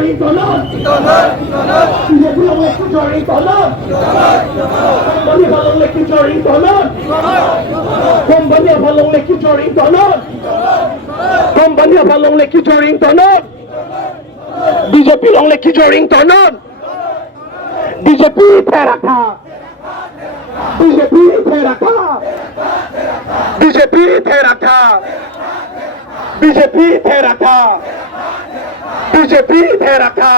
জড়িত নন বিজেপি আমলে কি জড়িত নন কোম্পানি ভালো কি জড়িত নন কোম্পানি ভালো কি জড়িত নন কোম্পানি ভালো কি জড়িত নন বিজেপি লংলে কি জড়িত নন বিজেপি ফেরাকা বিজেপি ফেরাকা বিজেপি ফেরাকা বিজেপি ফেরাকা বিজেপি ফেরাকা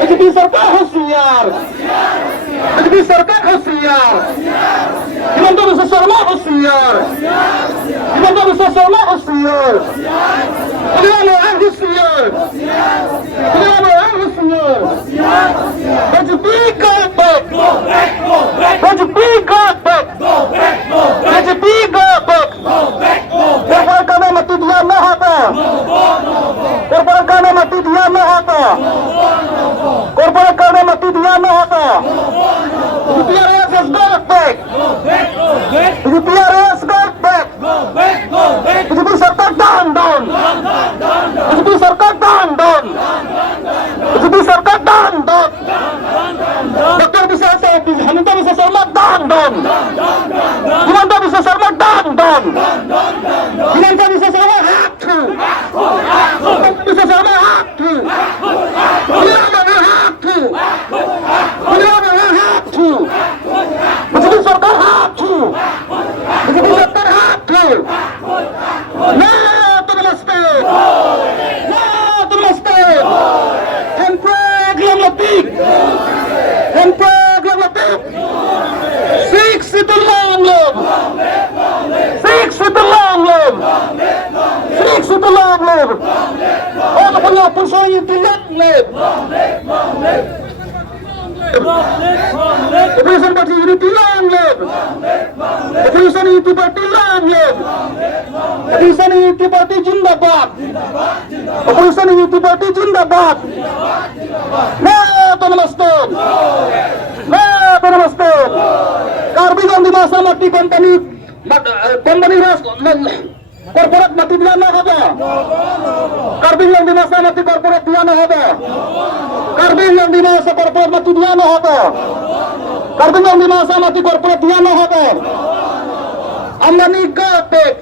बीजेपी सरकार होशियार बीजेपी सरकार होशियार हिमंत बिश्व शर्मा होशियार हिमंत बिश्व शर्मा होशियार होशियार बीजेपी का बीजेपी का बीजेपी का का नाम मत दिया न होता कॉर्पोरेट का नाम मत दिया न होता कॉर्पोरेट का नाम मत दिया न होता UPRS has got back UPRS got back BJP सरकार down BJP सरकार down BJP सरकार down doctor Himanta Biswa Sharma down Himanta Biswa Sharma down Himanta Biswa Sharma have to Biswa Sharma have to BJP सरकार have to BJP सरकार have to no to the state no to the state Six with the long live Six with the long live Six with the long live all the people pushing it to long live Opposition party unity long live Opposition unity party long live Opposition unity party jindabad Opposition unity party jindabad no to the state no to the state Karbi Gandhi Masa Mati company corporate mati diya na hobe Karbi Gandhi Masa Mati corporate diya na hobe Karbi Gandhi Masa corporate mati diya na hobe Karbi Gandhi Masa Mati corporate diya na hobe Amani go back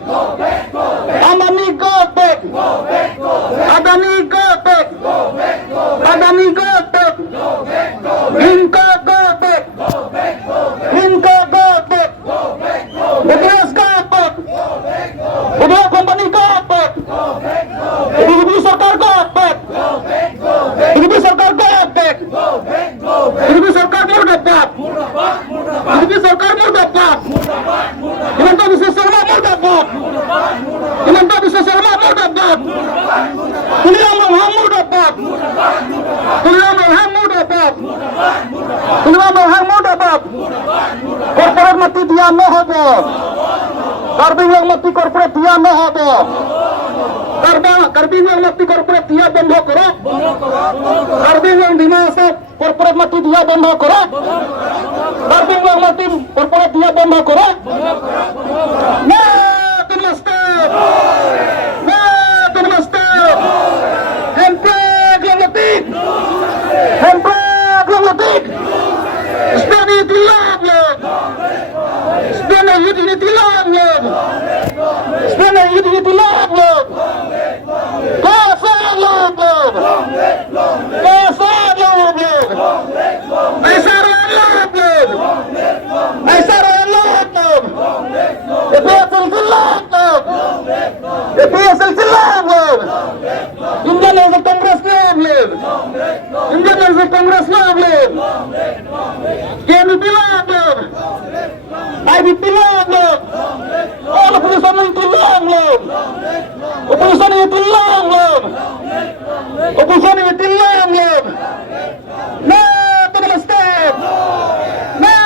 Amani go back Adani go back Adani go back Inka go back Inka go back BTS go back BTS company go back BJP सरकार go back BJP सरकार go back BJP सरकार मुर्दाबाद BJP सरकार मुर्दाबाद हिमंत बिश्व शर्मा मुर्दाबाद हिमंत बिश्व शर्मा मुर्दाबाद तुलियाम रोहन मुर्दाबाद तुलियाम रोहन मुर्दाबाद तुलियाम रोहन मुर्दाबाद कॉर्पोरेट मत दिया न होबे कार्बिंग मत कॉर्पोरेट दिया न होबे कार्बिंग मत कॉर्पोरेट दिया बंद करो कार्बिंग दिना से कॉर्पोरेट मत दिया बंद करो कार्बिंग मत कॉर्पोरेट दिया बंद करो no to the state no to the state Hempeg Spain unity long live Spain unity long live Spain unity long live Kasa long live Kasa long live Aysara long live Aysara long live APSL long live APSL long live Indian National Congress long live Indian National Congress long live KNP long live IBP long live all opposition unity long live opposition unity long live opposition unity long live no to the state no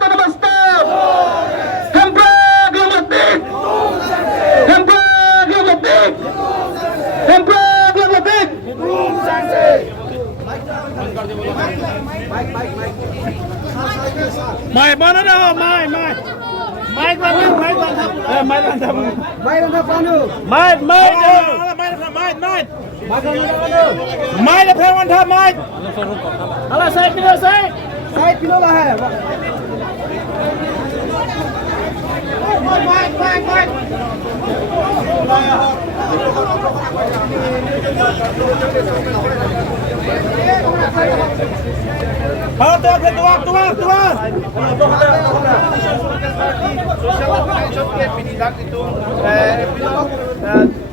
to the state Hempeg Lamatik Hempeg Lamatik Hempeg Lamatik Mai mana dah? Mai. Mai mana? Mai mana? Mai mana? Mai mana panu? Mai. Mai dah panu dah mai. Alah saya kilo saya. Saya kilo lah hai. Mai. Halo tua.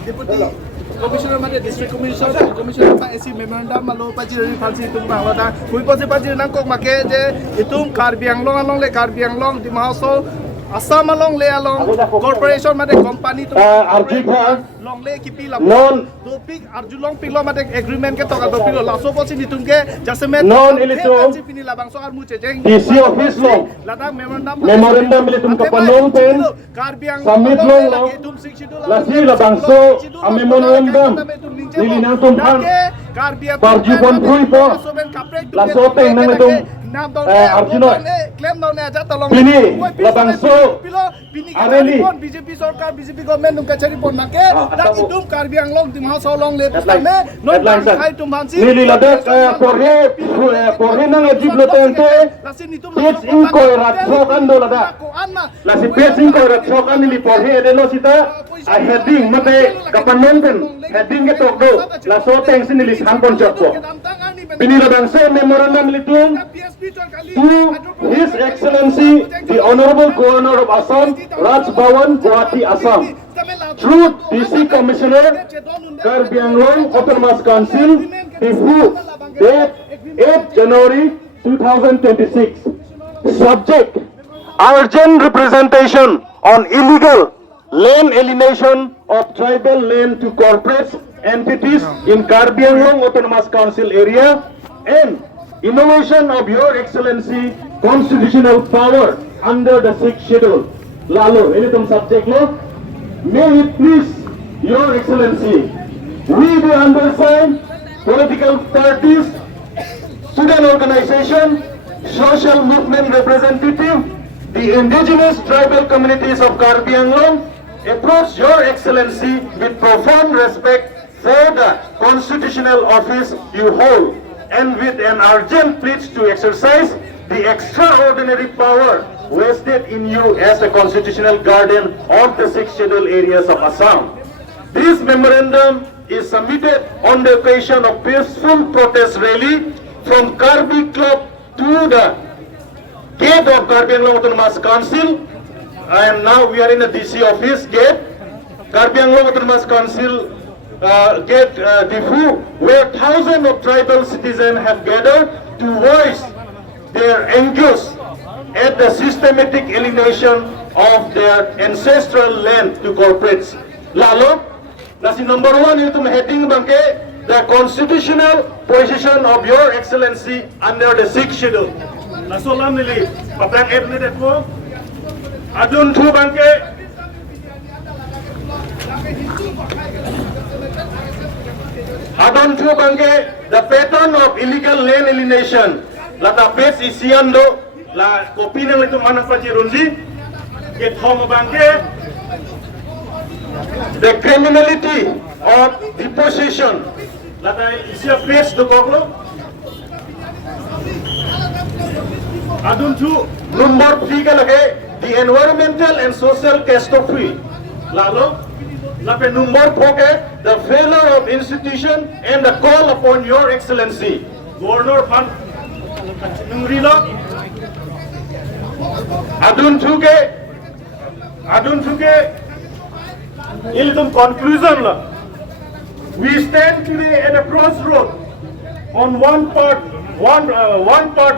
Deputy Commissioner Mate District Commissioner Pak SC Memorandum Malo Pajiri Falsi Tung Bang Lada Kui Posi Pajiri Nangkok Make je Itung Karbi Anglong le Karbi Anglong di Mahasol Assam along le along corporation mate company to long le kipi la non topik arjulong pilo mate agreement ke toka topilo la so posi nitungke jasme non ilito pini la bangso ar muche jeng DC office lo ladang memorandum ilitum kapanong pen karbiang summit long la si la bangso a memorandum nilinang tumpan parju kon pui po la so teng nang itung Arjuna claim daw na jata long pini la bangso areli BJP sarkar BJP government nung kachari pon make dak idum karbiang long di mahasol long le tame non kai tum bansi nili ladak korhe nang ajib lo tente pets in ko ratsokan do lada la si pets in ko ratsokan nili porhe edelo sita a heading mate kapanonten heading ke tokdo la so teng sin nili sampon chokko pini la bangso memorandum litung to His Excellency the Honorable Governor of Assam, Raj Bhawan, Guwahati, Assam. Through DC Commissioner, Karbi Anglong Autonomous Council, Thimphu, date 8 January 2026. Subject: urgent representation on illegal land alienation of tribal land to corporates, entities in Karbi Anglong Autonomous Council area, and innovation of Your Excellency constitutional power under the 6th schedule. Lalo, ini tum subject lo. May it please Your Excellency, we the undersigned political parties, student organization, social movement representative, the indigenous tribal communities of Karbi Anglong approach Your Excellency with profound respect for the constitutional office you hold, and with an urgent plea to exercise the extraordinary power vested in you as the constitutional guardian of the 6 scheduled areas of Assam. This memorandum is submitted on the occasion of peaceful protest rally from Karbi Club to the gate of Karbi Anglong Autonomous Council, and now we are in the DC office gate. Karbi Anglong Autonomous Council gate Thimphu, where thousands of tribal citizens have gathered to voice their anguish at the systematic alienation of their ancestral land to corporates. Lalo, nasi number 1 itu heading bangke the constitutional position of Your Excellency under the 6th schedule. Nasolam nili patang ni detko adun thu bangke Adon Chu Bangke, the pattern of illegal land alienation, la tapes isiando, la kopi nang itu mana paci runzi, get home Bangke, the criminality of deposition, la ta isia place do koklo, Adon Chu number 3 ka lage, the environmental and social catastrophe, lalo. Lape number 4 the failure of institution and the call upon Your Excellency Governor Pan Nungrilo Adun Chuke Iltum conclusion la. We stand today at a crossroad. On one part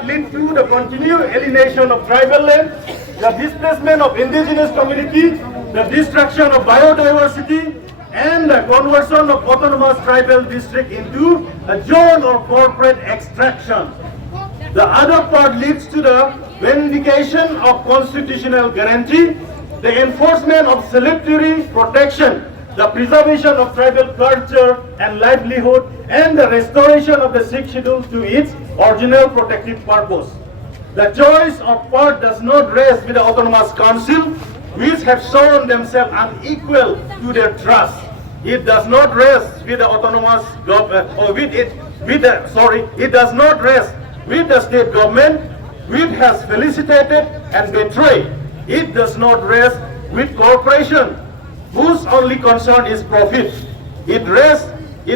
leads to the continued alienation of tribal land, the displacement of indigenous communities, the destruction of biodiversity, and the conversion of autonomous tribal district into a zone of corporate extraction. The other part leads to the vindication of constitutional guarantee, the enforcement of salutary protection the preservation of tribal culture and livelihood, and the restoration of the Sikh schedule to its original protective purpose. The choice of part does not rest with the Autonomous Council, which have shown themselves unequal to their trust. It does not rest with the autonomous government, or it does not rest with the state government, which has felicitated and betrayed. It does not rest with corporation, whose only concern is profit. It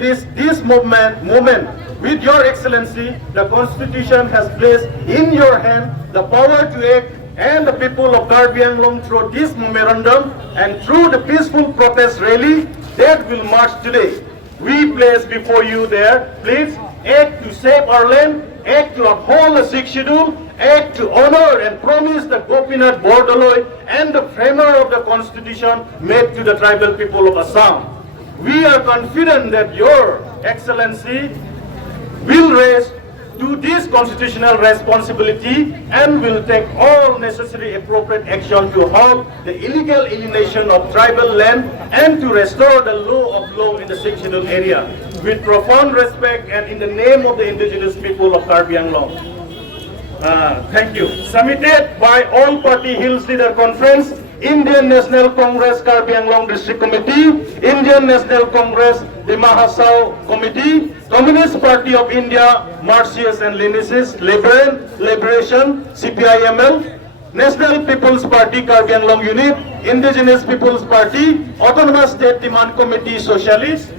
is this moment, with your excellency, the constitution has placed in your hand the power to act, and the people of Karbi Anglong through this memorandum and through the peaceful protest rally that will march today. We place before you there, please act to save our land, act to uphold the Sikh schedule, act to honor and promise the Gopinath Bordoloi and the framer of the constitution made to the tribal people of Assam. We are confident that your excellency will raise to this constitutional responsibility and will take all necessary appropriate action to halt the illegal alienation of tribal land and to restore the law of law in the Sikh scheduled area with profound respect and in the name of the indigenous people of Karbi Anglong. Thank you. Submitted by All Party Hills Leader Conference, Indian National Congress Karbi Anglong District Committee, Indian National Congress the Mahasau Committee, Communist Party of India, Marxists and Leninists, Liberation, CPIML, National People's Party Karbi Anglong Unit, Indigenous People's Party, Autonomous State Demand Committee Socialist,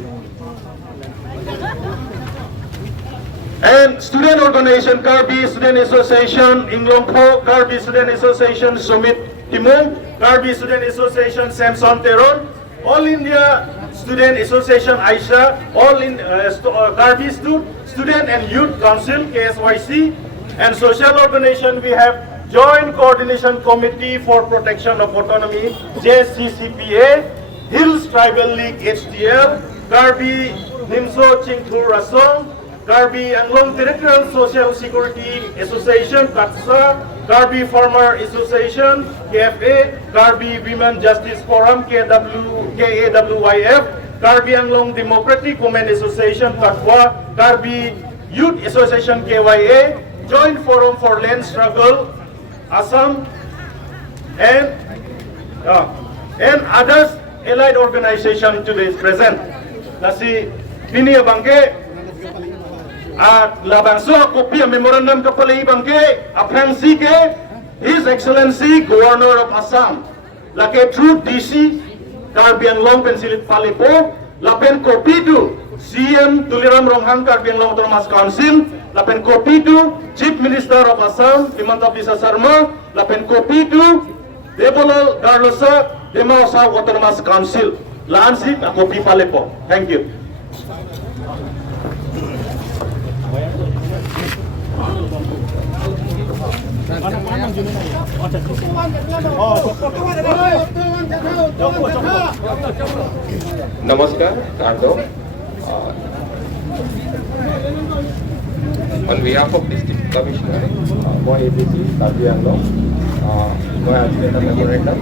and Student Organization Karbi Student Association Inglongpo, Karbi Student Association Sumit Timung, Karbi Student Association Samson Teron, All India Student Association Aisha, All in Karbi Student and Youth Council KSYC, and social organization we have Joint Coordination Committee for Protection of Autonomy JCCPA, Hills Tribal League HTL, Karbi Nimso Chingthur Rasong, Karbi Anglong Territorial Social Security Association KATSA, Karbi Farmer Association KFA, Karbi Women Justice Forum KAWYF, Karbi Anglong Democratic Women Association KATWA, Karbi Youth Association KYA, Joint Forum for Land Struggle Assam, and others allied organization today is present. Nasi Pini Bangke Labangso copy a memorandum kapalay bangke Afransi ke His Excellency Governor of Assam lake through DC Karbi Anglong Pensilit Palipo lapen copy to CM Tuliram Ronghang Karbi Anglong Autonomous Council lapen copy to Chief Minister of Assam Himanta Bisa Sarma lapen copy to Debolol Garlosa Demausa Autonomous Council laansi na copy Palipo. Thank you. Namaskar, Kardo. On behalf of District Commissioner, Moi ABC, Karbi Anglong, Moi has made a memorandum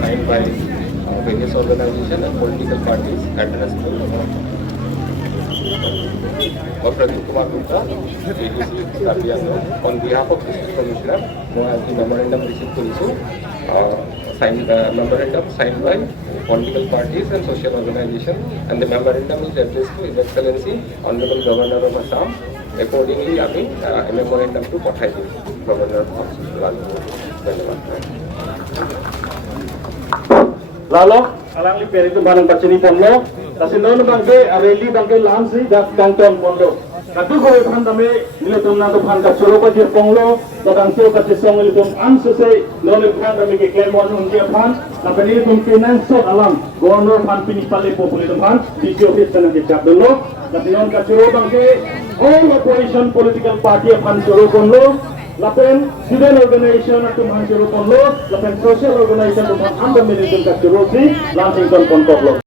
signed by various organizations and political parties at the national level. Pradeep Kumar Gupta, ABC, Karbi Anglong. On behalf of District Commissioner, Moi has the memorandum received to issue. Memorandum signed by political parties and social organizations, and the memorandum is addressed to His Excellency Honorable Governor of Assam. Accordingly, a memorandum to Pathai Governor of Assam. Lalu, alang li peri tu barang pacini ponlo, kasi non bangke areli bangke lansi dak kangton ponlo. Katu ko pandame nilitum na to panda choro pa jir ponglo, dadang so ka song nilitum anse se non pandame ke klemon undia pan, na nilitum finance alam governor pan pini pale populi pan, DCO office kana ke chap dolo, kasi non ka choro bangke all opposition political party pan choro ponlo. Lapen student organization atau mahasiswa ponlo, lapen social organization atau anda manajemen kacurasi langsung kon ponlo.